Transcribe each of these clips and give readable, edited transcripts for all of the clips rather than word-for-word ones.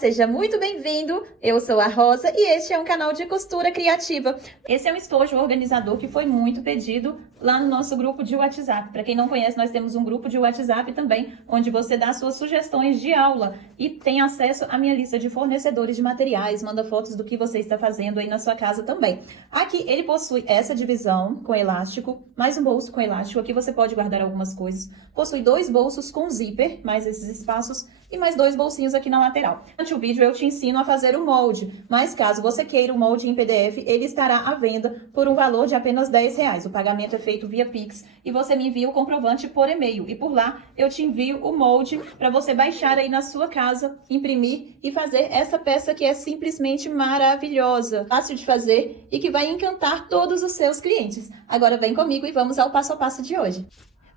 seja muito bem-vindo! Eu sou a Rosa e este é um canal de costura criativa. Esse é um estojo organizador que foi muito pedido lá no nosso grupo de WhatsApp. Para quem não conhece, nós temos um grupo de WhatsApp também, onde você dá suas sugestões de aula e tem acesso à minha lista de fornecedores de materiais, manda fotos do que você está fazendo aí na sua casa também. Aqui ele possui essa divisão com elástico, mais um bolso com elástico, aqui você pode guardar algumas coisas. Possui 2 bolsos com zíper, mais esses espaços, e mais 2 bolsinhos aqui na lateral. Durante o vídeo eu te ensino a fazer o molde, mas caso você queira o molde em PDF, ele estará à venda por um valor de apenas R$10. O pagamento é feito via Pix e você me envia o comprovante por e-mail. E por lá eu te envio o molde para você baixar aí na sua casa, imprimir e fazer essa peça que é simplesmente maravilhosa, fácil de fazer e que vai encantar todos os seus clientes. Agora vem comigo e vamos ao passo a passo de hoje.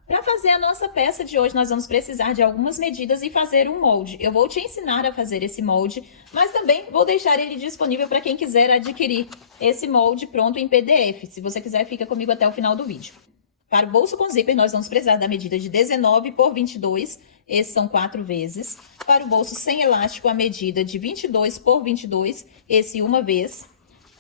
Para fazer a nossa peça de hoje, nós vamos precisar de algumas medidas e fazer um molde. Eu vou te ensinar a fazer esse molde, mas também vou deixar ele disponível para quem quiser adquirir esse molde pronto em PDF. Se você quiser, fica comigo até o final do vídeo. Para o bolso com zíper, nós vamos precisar da medida de 19 por 22, esses são 4 vezes. Para o bolso sem elástico, a medida de 22 por 22, esse uma vez.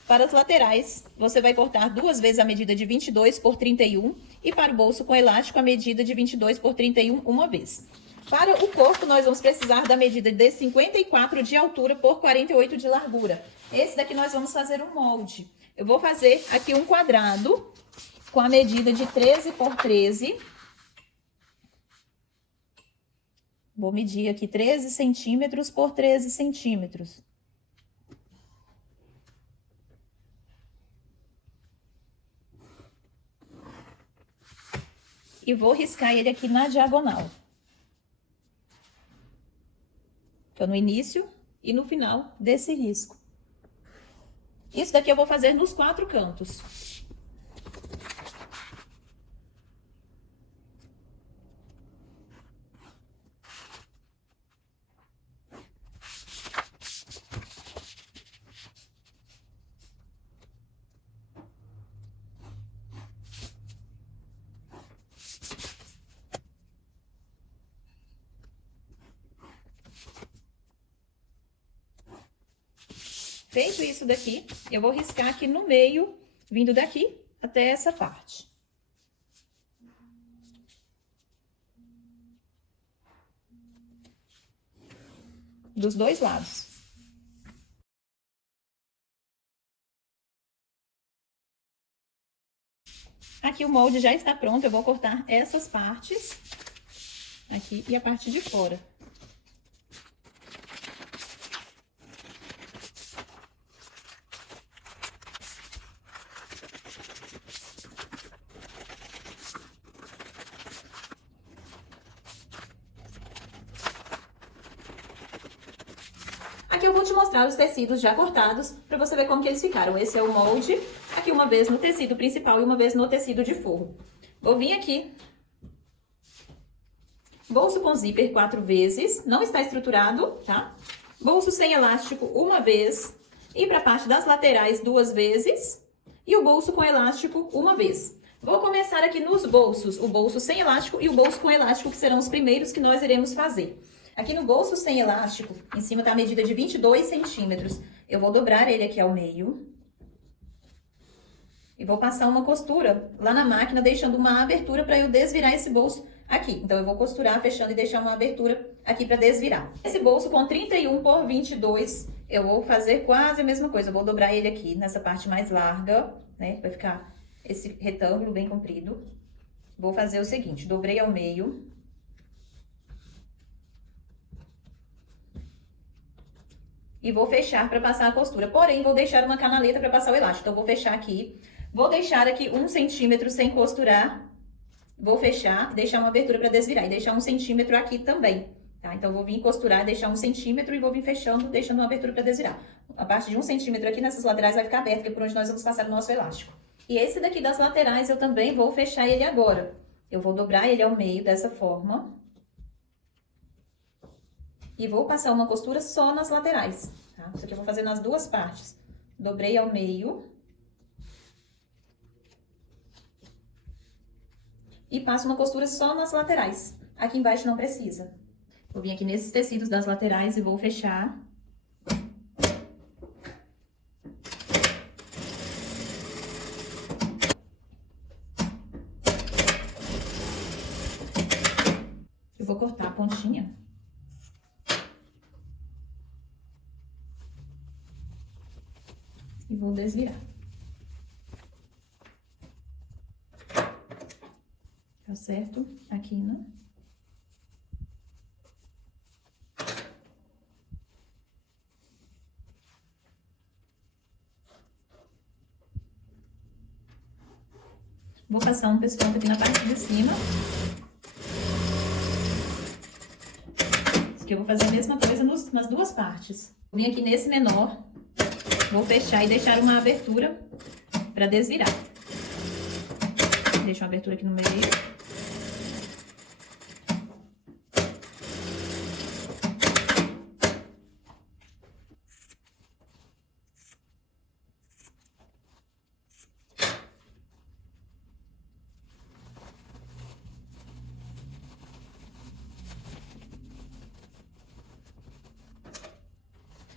Para as laterais, você vai cortar 2 vezes a medida de 22 por 31 e para o bolso com elástico a medida de 22 por 31 uma vez. Para o corpo, nós vamos precisar da medida de 54 de altura por 48 de largura. Esse daqui nós vamos fazer um molde. Eu vou fazer aqui um quadrado com a medida de 13 por 13. Vou medir aqui 13 centímetros por 13 centímetros. E vou riscar ele aqui na diagonal. Então, no início e no final desse risco. Isso daqui eu vou fazer nos 4 cantos. Feito isso daqui, eu vou riscar aqui no meio, vindo daqui até essa parte. Dos 2 lados. Aqui o molde já está pronto, eu vou cortar essas partes aqui e a parte de fora. Aqui eu vou te mostrar os tecidos já cortados, para você ver como que eles ficaram. Esse é o molde, aqui uma vez no tecido principal e uma vez no tecido de forro. Vou vir aqui, bolso com zíper 4 vezes, não está estruturado, tá? Bolso sem elástico uma vez, e para a parte das laterais 2 vezes, e o bolso com elástico uma vez. Vou começar aqui nos bolsos, o bolso sem elástico e o bolso com elástico, que serão os primeiros que nós iremos fazer. Aqui no bolso sem elástico, em cima tá a medida de 22 centímetros. Eu vou dobrar ele aqui ao meio. E vou passar uma costura lá na máquina, deixando uma abertura para eu desvirar esse bolso aqui. Então, eu vou costurar, fechando e deixar uma abertura aqui para desvirar. Esse bolso com 31 por 22, eu vou fazer quase a mesma coisa. Eu vou dobrar ele aqui nessa parte mais larga, né? Vai ficar esse retângulo bem comprido. Vou fazer o seguinte, dobrei ao meio. E vou fechar para passar a costura. Porém, vou deixar uma canaleta para passar o elástico. Então, vou fechar aqui. Vou deixar aqui 1 centímetro sem costurar. Vou fechar, deixar uma abertura para desvirar. E deixar 1 centímetro aqui também, tá? Então, vou vir costurar, deixar 1 centímetro e vou vir fechando, deixando uma abertura para desvirar. A parte de 1 centímetro aqui nessas laterais vai ficar aberta, que é por onde nós vamos passar o nosso elástico. E esse daqui das laterais eu também vou fechar ele agora. Eu vou dobrar ele ao meio dessa forma. E vou passar uma costura só nas laterais, tá? Isso aqui eu vou fazer nas 2 partes. Dobrei ao meio. E passo uma costura só nas laterais. Aqui embaixo não precisa. Vou vir aqui nesses tecidos das laterais e vou fechar. Eu vou cortar a pontinha. E vou desvirar. Tá certo? Aqui, né? Vou passar um pesponto aqui na parte de cima. Aqui eu vou fazer a mesma coisa nas duas partes. Vou vir aqui nesse menor, vou fechar e deixar uma abertura para desvirar. Deixa uma abertura aqui no meio.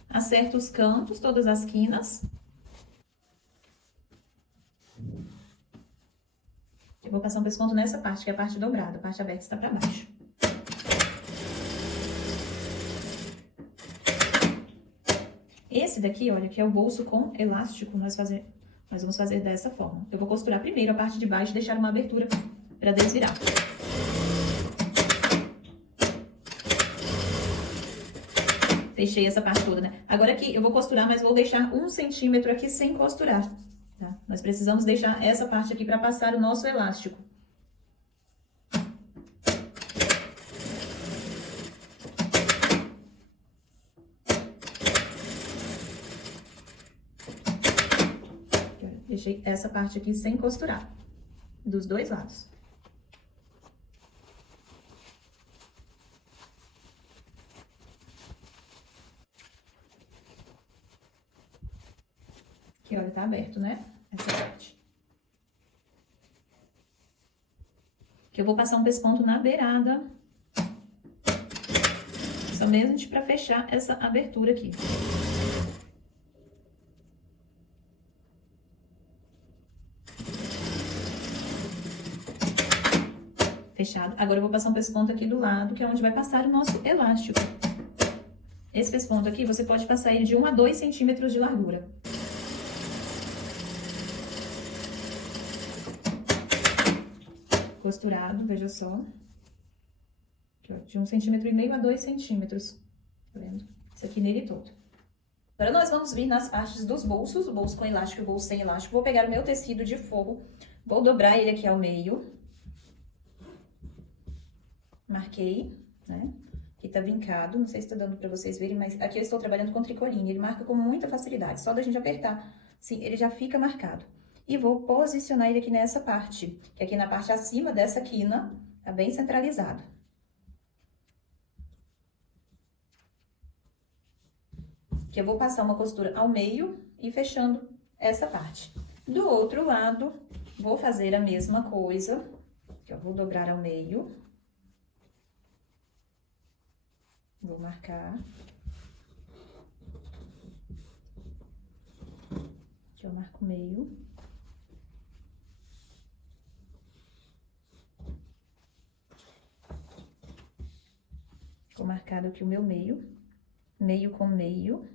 Acerto os cantos, todas as quinas. Eu vou passar um pesponto nessa parte, que é a parte dobrada, a parte aberta está para baixo. Esse daqui, olha, que é o bolso com elástico, nós vamos fazer dessa forma. Eu vou costurar primeiro a parte de baixo e deixar uma abertura para desvirar. Fechei essa parte toda, né? Agora aqui eu vou costurar, mas vou deixar 1 centímetro aqui sem costurar, tá? Nós precisamos deixar essa parte aqui para passar o nosso elástico. Deixei essa parte aqui sem costurar, dos dois lados. Aqui, olha, tá aberto, né? Essa parte. Aqui eu vou passar um pesponto na beirada. Só mesmo pra fechar essa abertura aqui. Fechado. Agora eu vou passar um pesponto aqui do lado, que é onde vai passar o nosso elástico. Esse pesponto aqui, você pode passar ele de 1 a 2 centímetros de largura. Costurado, veja só. Aqui, ó, de 1,5 centímetro a 2 centímetros. Tá vendo? Isso aqui nele todo. Agora, nós vamos vir nas partes dos bolsos, o bolso com elástico e o bolso sem elástico. Vou pegar o meu tecido de forro, vou dobrar ele aqui ao meio. Marquei, né? Aqui tá vincado, não sei se tá dando pra vocês verem, mas aqui eu estou trabalhando com tricoline. Ele marca com muita facilidade, só da gente apertar, sim, ele já fica marcado. E vou posicionar ele aqui nessa parte, que aqui na parte acima dessa quina, tá bem centralizado. Aqui eu vou passar uma costura ao meio e fechando essa parte. Do outro lado, vou fazer a mesma coisa, que eu vou dobrar ao meio. Vou marcar. Aqui eu marco o meio. Ficou marcado aqui o meu meio, meio com meio.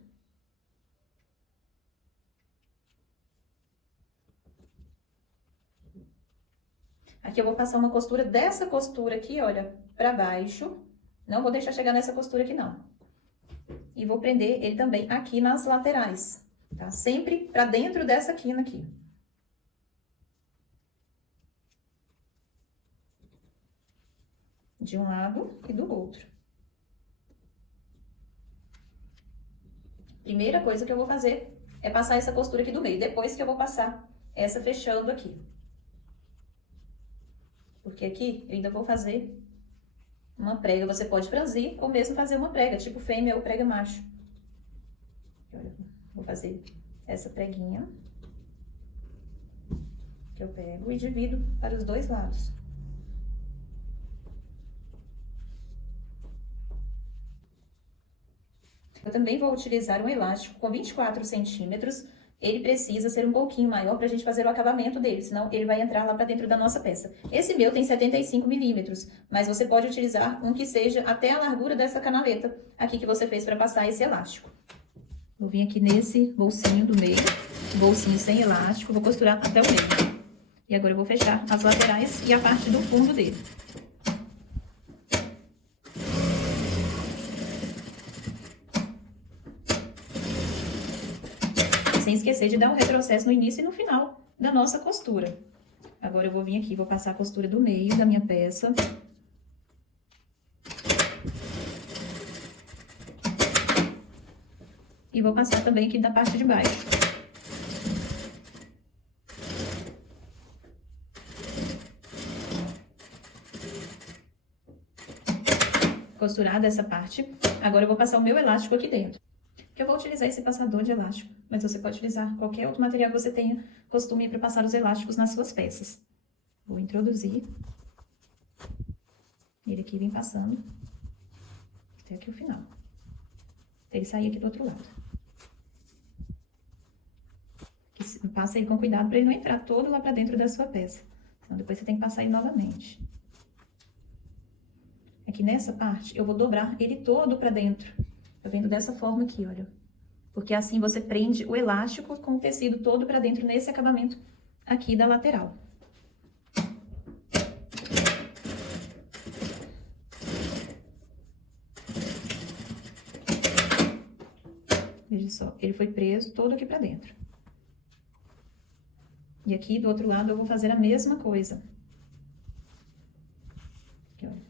Aqui eu vou passar uma costura dessa costura aqui, olha, pra baixo. Não vou deixar chegar nessa costura aqui, não. E vou prender ele também aqui nas laterais, tá? Sempre pra dentro dessa quina aqui. De um lado e do outro. Primeira coisa que eu vou fazer é passar essa costura aqui do meio, depois que eu vou passar essa fechando aqui. Porque aqui eu ainda vou fazer uma prega, você pode franzir ou mesmo fazer uma prega, tipo fêmea ou prega macho. Olha, vou fazer essa preguinha, que eu pego e divido para os dois lados. Eu também vou utilizar um elástico com 24 centímetros, ele precisa ser um pouquinho maior pra gente fazer o acabamento dele, senão ele vai entrar lá pra dentro da nossa peça. Esse meu tem 75 milímetros, mas você pode utilizar um que seja até a largura dessa canaleta aqui que você fez pra passar esse elástico. Vou vir aqui nesse bolsinho do meio, bolsinho sem elástico, vou costurar até o meio. E agora eu vou fechar as laterais e a parte do fundo dele. Sem esquecer de dar um retrocesso no início e no final da nossa costura. Agora eu vou vir aqui, vou passar a costura do meio da minha peça. E vou passar também aqui da parte de baixo. Costurada essa parte, agora eu vou passar o meu elástico aqui dentro. Que eu vou utilizar esse passador de elástico, mas você pode utilizar qualquer outro material que você tenha costume para passar os elásticos nas suas peças. Vou introduzir ele aqui, vem passando até aqui o final. Até ele sair aqui do outro lado. Passa ele com cuidado para ele não entrar todo lá para dentro da sua peça. Senão depois você tem que passar ele novamente. Aqui nessa parte, eu vou dobrar ele todo para dentro. Tá vendo? Dessa forma aqui, olha. Porque assim você prende o elástico com o tecido todo para dentro nesse acabamento aqui da lateral. Veja só, ele foi preso todo aqui para dentro. E aqui do outro lado eu vou fazer a mesma coisa. Aqui, olha.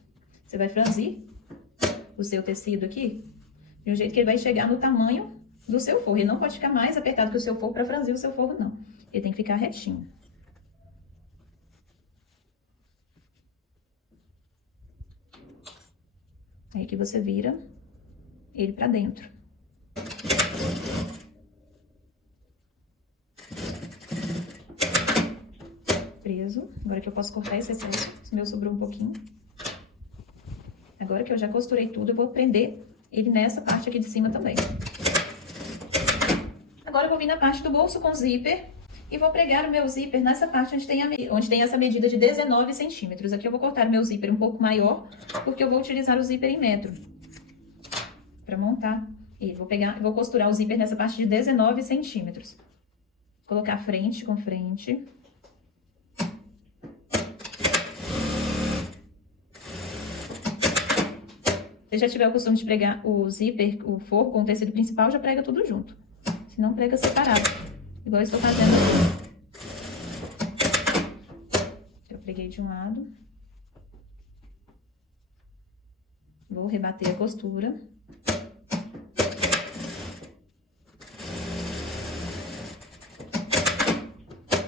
Você vai franzir o seu tecido aqui de um jeito que ele vai chegar no tamanho do seu forro. Ele não pode ficar mais apertado que o seu forro para franzir o seu forro, não. Ele tem que ficar retinho. Aí que você vira ele para dentro. Preso. Agora que eu posso cortar esse excesso, esse meu sobrou um pouquinho. Agora que eu já costurei tudo, eu vou prender ele nessa parte aqui de cima também. Agora eu vou vir na parte do bolso com zíper e vou pregar o meu zíper nessa parte onde tem essa medida de 19 centímetros. Aqui eu vou cortar o meu zíper um pouco maior, porque eu vou utilizar o zíper em metro para montar. E vou costurar o zíper nessa parte de 19 centímetros. Colocar frente com frente. Se já tiver o costume de pregar o zíper, o forro com o tecido principal, já prega tudo junto. Se não, prega separado. Igual eu estou fazendo aqui. Eu preguei de um lado. Vou rebater a costura.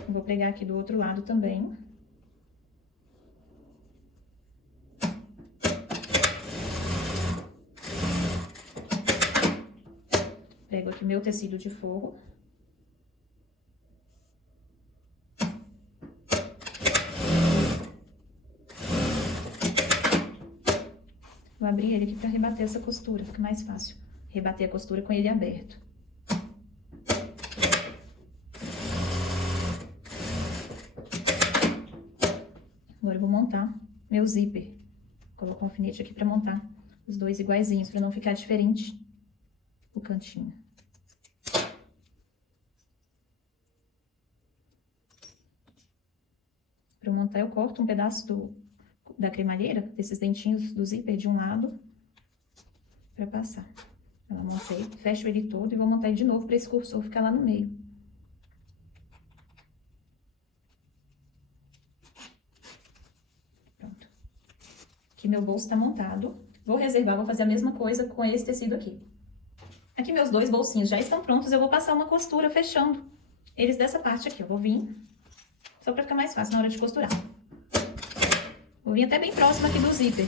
Vou pregar aqui do outro lado também. Pego aqui meu tecido de forro. Vou abrir ele aqui para rebater essa costura, fica mais fácil. Rebater a costura com ele aberto. Agora eu vou montar meu zíper. Vou colocar um alfinete aqui para montar os dois iguaizinhos, para não ficar diferente o cantinho. Para montar, eu corto um pedaço da cremalheira, desses dentinhos do zíper de um lado, para passar. Ela montei, fecho ele todo e vou montar ele de novo para esse cursor ficar lá no meio. Pronto. Aqui meu bolso tá montado. Vou reservar, vou fazer a mesma coisa com esse tecido aqui. Aqui meus dois bolsinhos já estão prontos, eu vou passar uma costura fechando eles dessa parte aqui. Eu vou vir, só pra ficar mais fácil na hora de costurar. Vou vir até bem próximo aqui do zíper.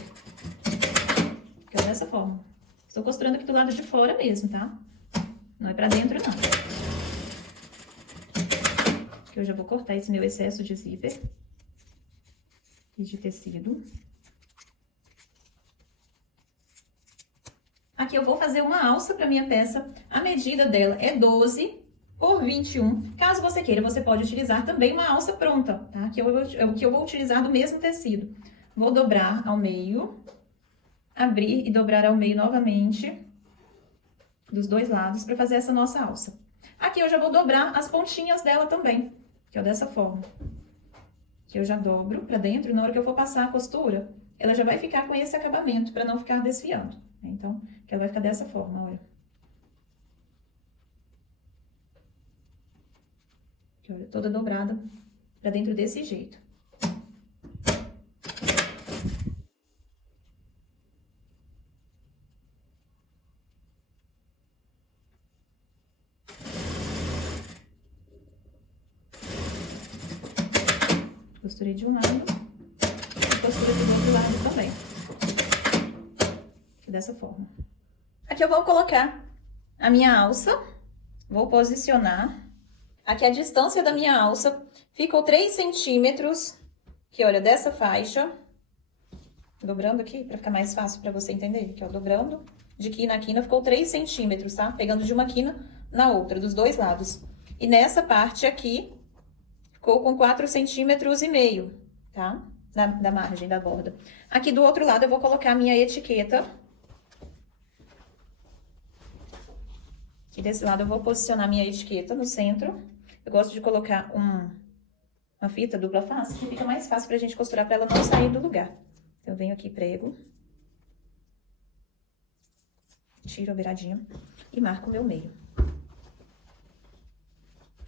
Que é dessa forma. Estou costurando aqui do lado de fora mesmo, tá? Não é pra dentro, não. Aqui eu já vou cortar esse meu excesso de zíper e de tecido. Aqui eu vou fazer uma alça pra minha peça. A medida dela é 12 por 21. Caso você queira, você pode utilizar também uma alça pronta, tá? Que é o que eu vou utilizar do mesmo tecido. Vou dobrar ao meio, abrir e dobrar ao meio novamente, dos dois lados, para fazer essa nossa alça. Aqui eu já vou dobrar as pontinhas dela também, que é dessa forma. Que eu já dobro pra dentro e na hora que eu for passar a costura, ela já vai ficar com esse acabamento, pra não ficar desfiando. Então, que ela vai ficar dessa forma, olha. Aqui, olha, toda dobrada pra dentro desse jeito. Costurei de um lado e costurei do outro lado também. Dessa forma. Aqui eu vou colocar a minha alça, vou posicionar. Aqui a distância da minha alça ficou 3 centímetros, que olha, dessa faixa. Dobrando aqui, pra ficar mais fácil pra você entender. Aqui, ó, dobrando de quina a quina, ficou 3 centímetros, tá? Pegando de uma quina na outra, dos dois lados. E nessa parte aqui, ficou com 4,5 centímetros, tá? Da margem da borda. Aqui do outro lado eu vou colocar a minha etiqueta. Aqui desse lado eu vou posicionar a minha etiqueta no centro. Eu gosto de colocar uma fita dupla face, que fica mais fácil pra gente costurar pra ela não sair do lugar. Então, eu venho aqui, prego. Tiro a beiradinha e marco o meu meio.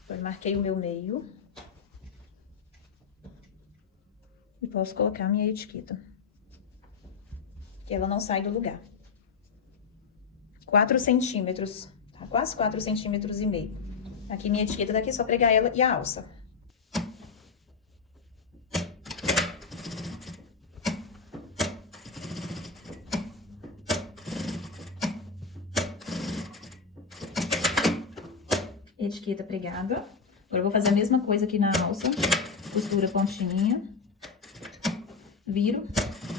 Eu marquei o meu meio. E posso colocar a minha etiqueta. Que ela não sai do lugar. 4 centímetros, tá? Quase 4,5 centímetros. Aqui minha etiqueta daqui, é só pregar ela e a alça. Etiqueta pregada. Agora eu vou fazer a mesma coisa aqui na alça. Costura pontinha. Viro.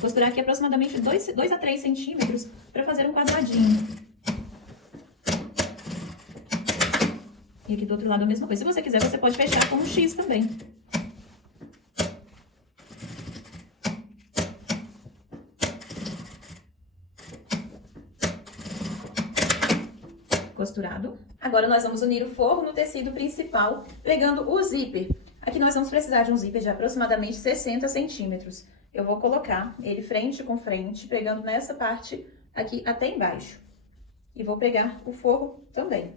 Costurar aqui aproximadamente 2 a 3 centímetros para fazer um quadradinho. E aqui do outro lado a mesma coisa. Se você quiser, você pode fechar com um X também. Costurado. Agora, nós vamos unir o forro no tecido principal, pegando o zíper. Aqui nós vamos precisar de um zíper de aproximadamente 60 centímetros. Eu vou colocar ele frente com frente, pegando nessa parte aqui até embaixo. E vou pegar o forro também.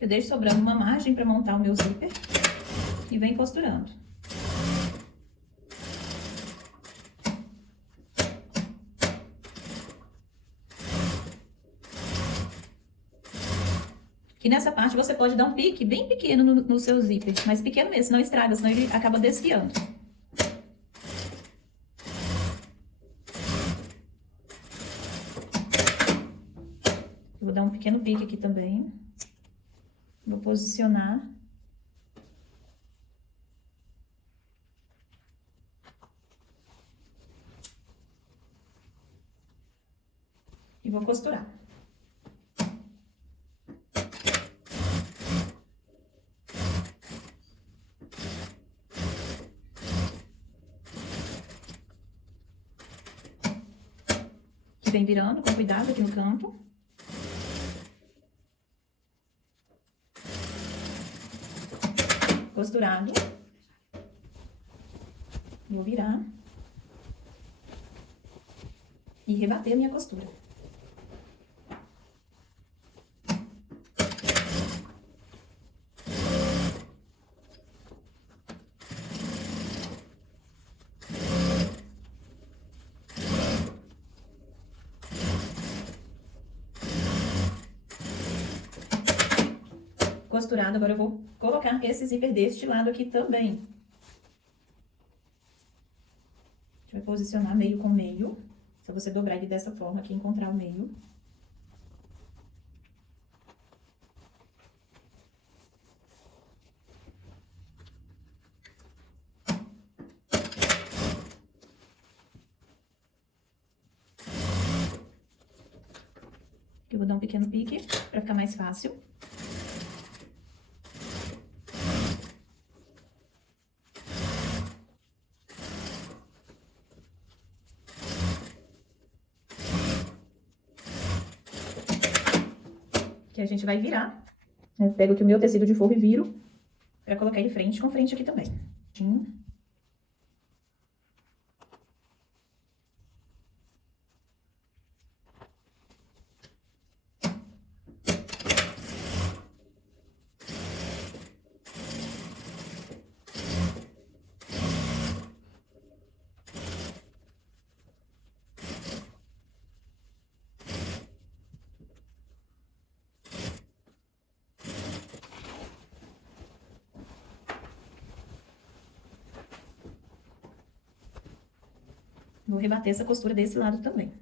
Eu deixo sobrando uma margem para montar o meu zíper e venho costurando. Aqui nessa parte você pode dar um pique bem pequeno no seu zíper, mas pequeno mesmo, senão estraga, senão ele acaba desfiando. Eu vou dar um pequeno pique aqui também. Vou posicionar. E vou costurar. Vem virando com cuidado aqui no canto. Costurado. Vou virar. E rebater a minha costura. Costurado, agora eu vou colocar esse zíper deste lado aqui também. A gente vai posicionar meio com meio. Se você dobrar ele dessa forma aqui, encontrar o meio. vou dar um pequeno pique pra ficar mais fácil. Que a gente vai virar. Eu pego aqui o meu tecido de forro e viro pra colocar ele frente com frente aqui também. Vou rebater essa costura desse lado também.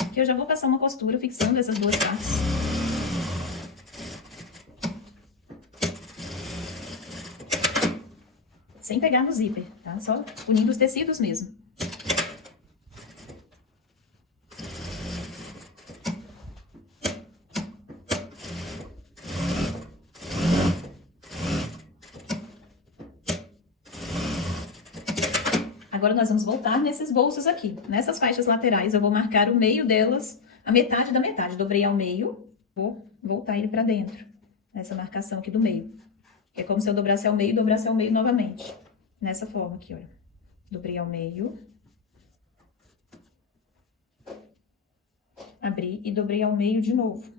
Aqui eu já vou passar uma costura fixando essas duas partes. Sem pegar no zíper, tá? Só unindo os tecidos mesmo. Agora, nós vamos voltar nesses bolsos aqui. Nessas faixas laterais, eu vou marcar o meio delas, a metade da metade. Dobrei ao meio, vou voltar ele pra dentro. Nessa marcação aqui do meio. É como se eu dobrasse ao meio e dobrasse ao meio novamente. Nessa forma aqui, olha. Dobrei ao meio. Abri e dobrei ao meio de novo.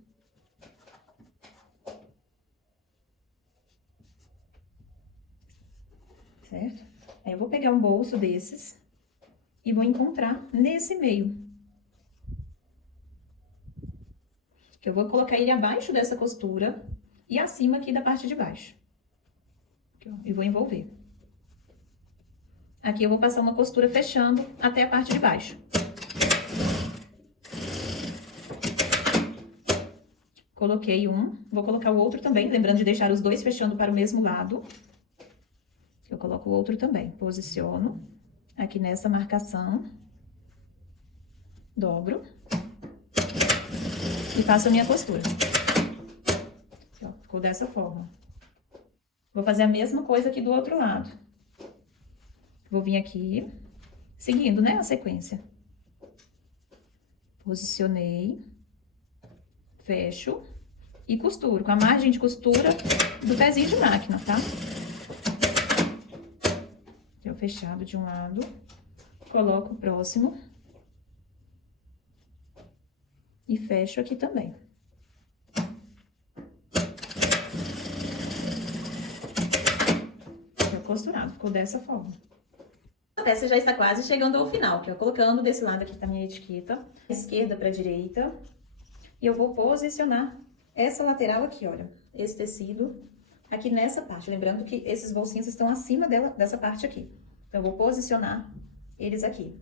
Certo? Aí, eu vou pegar um bolso desses e vou encontrar nesse meio. Que eu vou colocar ele abaixo dessa costura e acima aqui da parte de baixo. Aqui, ó, e vou envolver. Aqui eu vou passar uma costura fechando até a parte de baixo. Coloquei um, vou colocar o outro também, lembrando de deixar os dois fechando para o mesmo lado. Eu coloco o outro também, posiciono aqui nessa marcação, dobro e faço a minha costura. Aqui, ó, ficou dessa forma. Vou fazer a mesma coisa aqui do outro lado. Vou vir aqui, seguindo, né, a sequência. Posicionei, fecho e costuro, com a margem de costura do pezinho de máquina, tá? Deu fechado de um lado, coloco o próximo e fecho aqui também. Deu costurado, ficou dessa forma. A peça já está quase chegando ao final, que eu colocando desse lado aqui tá a minha etiqueta, esquerda para direita, e eu vou posicionar essa lateral aqui, olha, esse tecido aqui nessa parte, lembrando que esses bolsinhos estão acima dessa parte aqui. Então, eu vou posicionar eles aqui.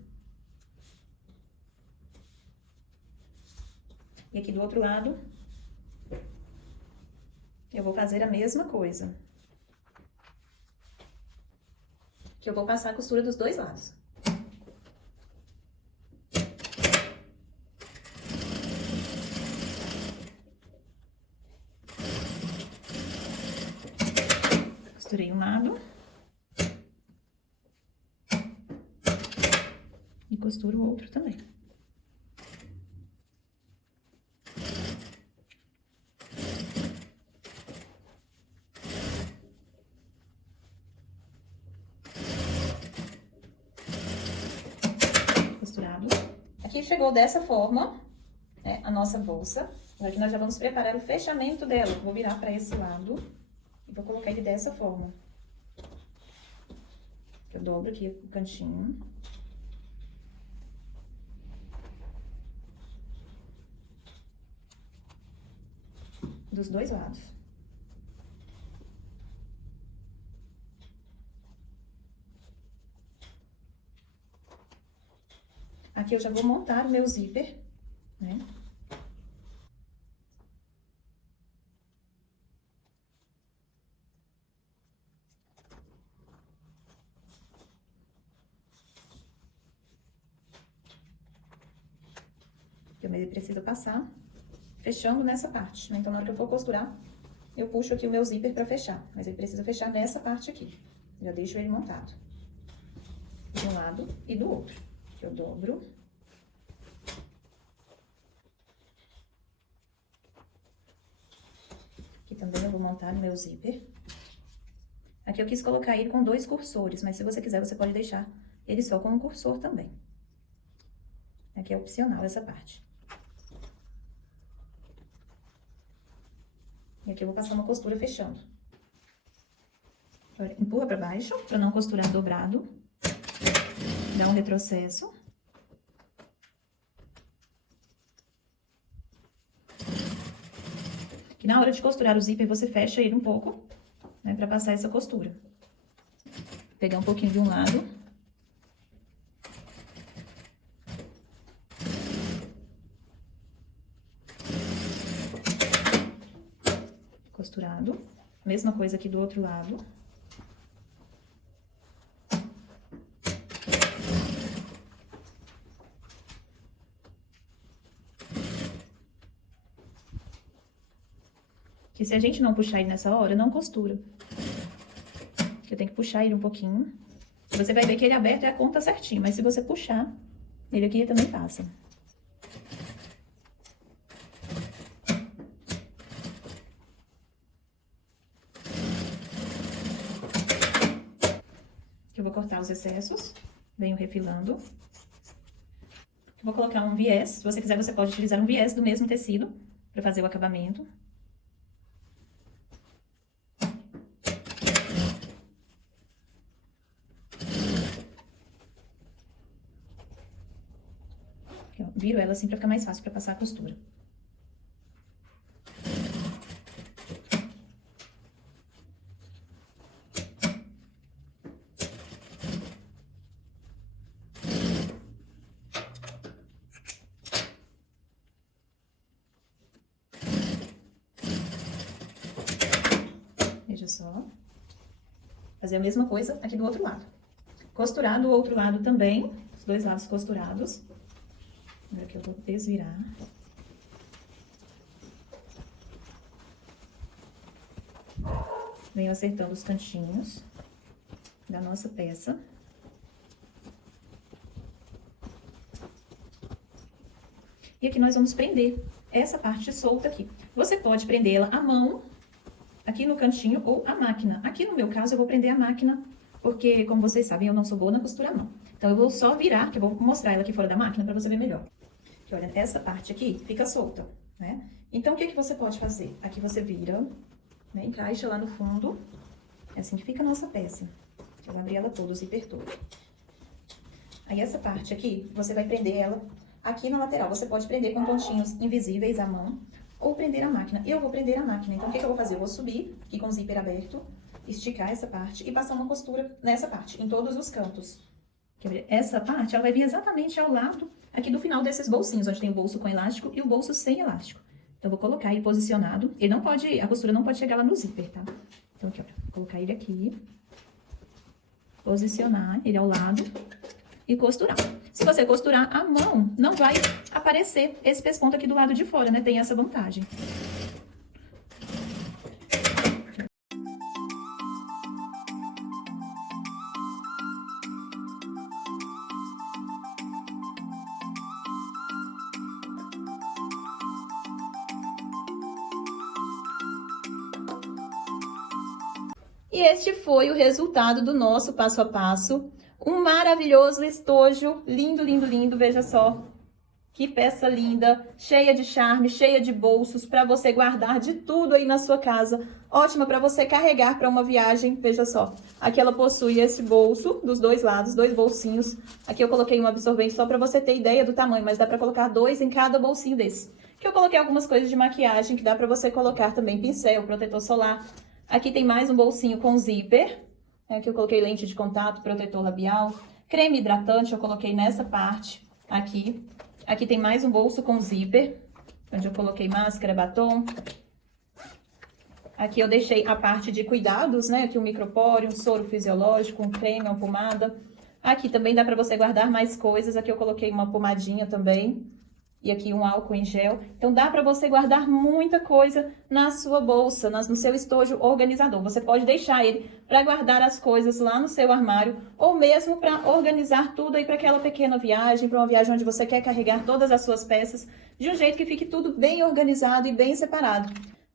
E aqui do outro lado, eu vou fazer a mesma coisa. Que eu vou passar a costura dos dois lados. Costurei um lado. E costuro o outro também. Costurado. Aqui chegou dessa forma, né, a nossa bolsa. Agora que nós já vamos preparar o fechamento dela. Vou virar para esse lado e vou colocar ele dessa forma. Eu dobro aqui o cantinho. Dos dois lados. Aqui Aqui eu já vou montar o meu zíper, né? Eu preciso passar fechando nessa parte, né? Então, na hora que eu for costurar, eu puxo aqui o meu zíper pra fechar. Mas ele precisa fechar nessa parte aqui. Já deixo ele montado. De um lado e do outro. Aqui eu dobro. Aqui também eu vou montar o meu zíper. Aqui eu quis colocar ele com 2 cursores, mas se você quiser, você pode deixar ele só com um cursor também. Aqui é opcional essa parte. E aqui eu vou passar uma costura fechando. Agora, empurra pra baixo, pra não costurar dobrado. Dá um retrocesso. E na hora de costurar o zíper, você fecha ele um pouco, né, pra passar essa costura. Pegar um pouquinho de um lado. Costurado. Mesma coisa aqui do outro lado. Que se a gente não puxar ele nessa hora, não costura. Eu tenho que puxar ele um pouquinho. Você vai ver que ele aberto é a conta certinho, mas se você puxar, ele aqui também passa. Eu vou cortar os excessos, venho refilando. Eu vou colocar um viés, se você quiser você pode utilizar um viés do mesmo tecido para fazer o acabamento. Aqui, ó, viro ela assim para ficar mais fácil para passar a costura. Veja só. Fazer a mesma coisa aqui do outro lado. Costurar do outro lado também, os 2 lados costurados. Agora que eu vou desvirar. Venho acertando os cantinhos da nossa peça. E aqui nós vamos prender essa parte solta aqui. Você pode prendê-la à mão, aqui no cantinho, ou à máquina. Aqui no meu caso, eu vou prender a máquina, porque, como vocês sabem, eu não sou boa na costura à mão. Então, eu vou só virar, que eu vou mostrar ela aqui fora da máquina pra você ver melhor. Aqui, olha, essa parte aqui fica solta, né? Então, o que que você pode fazer? Aqui você vira, né, encaixa lá no fundo. É assim que fica a nossa peça. Eu vou abrir ela toda, o zíper todo. Aí, essa parte aqui, você vai prender ela aqui na lateral. Você pode prender com pontinhos invisíveis à mão ou prender a máquina. Eu vou prender a máquina. Então, o que que eu vou fazer? Eu vou subir aqui com o zíper aberto, esticar essa parte e passar uma costura nessa parte, em todos os cantos. Quer ver? Essa parte, ela vai vir exatamente ao lado aqui do final desses bolsinhos, onde tem o bolso com elástico e o bolso sem elástico. Então, eu vou colocar ele posicionado. Ele não pode, a costura não pode chegar lá no zíper, tá? Então, aqui, ó, vou colocar ele aqui. Posicionar ele ao lado e costurar. Se você costurar à mão, não vai aparecer esse pesponto aqui do lado de fora, né? Tem essa vantagem. E este foi o resultado do nosso passo a passo. Um maravilhoso estojo, lindo, lindo, lindo, veja só. Que peça linda, cheia de charme, cheia de bolsos, para você guardar de tudo aí na sua casa. Ótima para você carregar para uma viagem, veja só. Aqui ela possui esse bolso dos 2 lados, 2 bolsinhos. Aqui eu coloquei um absorvente só para você ter ideia do tamanho, mas dá para colocar 2 em cada bolsinho desse. Aqui eu coloquei algumas coisas de maquiagem que dá para você colocar também, pincel, protetor solar. Aqui tem mais um bolsinho com zíper. Aqui eu coloquei lente de contato, protetor labial, creme hidratante eu coloquei nessa parte. aqui. Aqui tem mais um bolso com zíper, onde eu coloquei máscara, batom. Aqui eu deixei a parte de cuidados, né? Aqui um micropóreo, um soro fisiológico, um creme, uma pomada. Aqui também dá pra você guardar mais coisas. Aqui eu coloquei uma pomadinha também. E aqui um álcool em gel. Então dá pra você guardar muita coisa na sua bolsa, no seu estojo organizador. Você pode deixar ele para guardar as coisas lá no seu armário, ou mesmo para organizar tudo aí para aquela pequena viagem, para uma viagem onde você quer carregar todas as suas peças, de um jeito que fique tudo bem organizado e bem separado.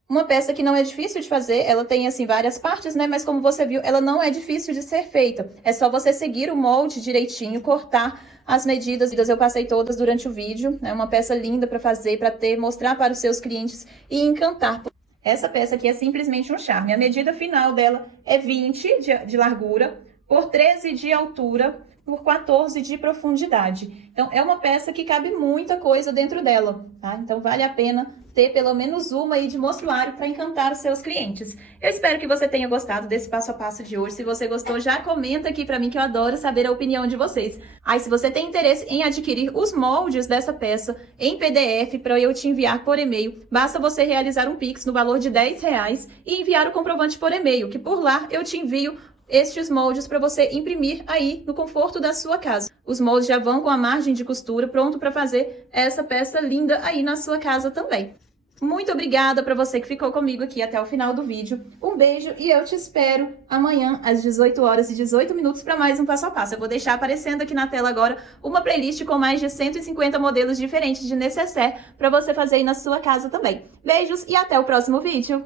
Uma peça que não é difícil de fazer, ela tem assim várias partes, né? Mas como você viu, ela não é difícil de ser feita. É só você seguir o molde direitinho, cortar as medidas. Eu passei todas durante o vídeo. É uma peça linda para fazer, para ter, mostrar para os seus clientes e encantar. Essa peça aqui é simplesmente um charme. A medida final dela é 20 de largura por 13 de altura, por 14 de profundidade. Então, é uma peça que cabe muita coisa dentro dela, tá? Então, vale a pena ter pelo menos uma aí de mostruário para encantar os seus clientes. Eu espero que você tenha gostado desse passo a passo de hoje. Se você gostou, já comenta aqui para mim, que eu adoro saber a opinião de vocês. Aí, se você tem interesse em adquirir os moldes dessa peça em PDF para eu te enviar por e-mail, basta você realizar um Pix no valor de R$10 e enviar o comprovante por e-mail, que por lá eu te envio estes moldes para você imprimir aí no conforto da sua casa. Os moldes já vão com a margem de costura pronto para fazer essa peça linda aí na sua casa também. Muito obrigada para você que ficou comigo aqui até o final do vídeo. Um beijo e eu te espero amanhã às 18h18 para mais um passo a passo. Eu vou deixar aparecendo aqui na tela agora uma playlist com mais de 150 modelos diferentes de necessaire para você fazer aí na sua casa também. Beijos e até o próximo vídeo!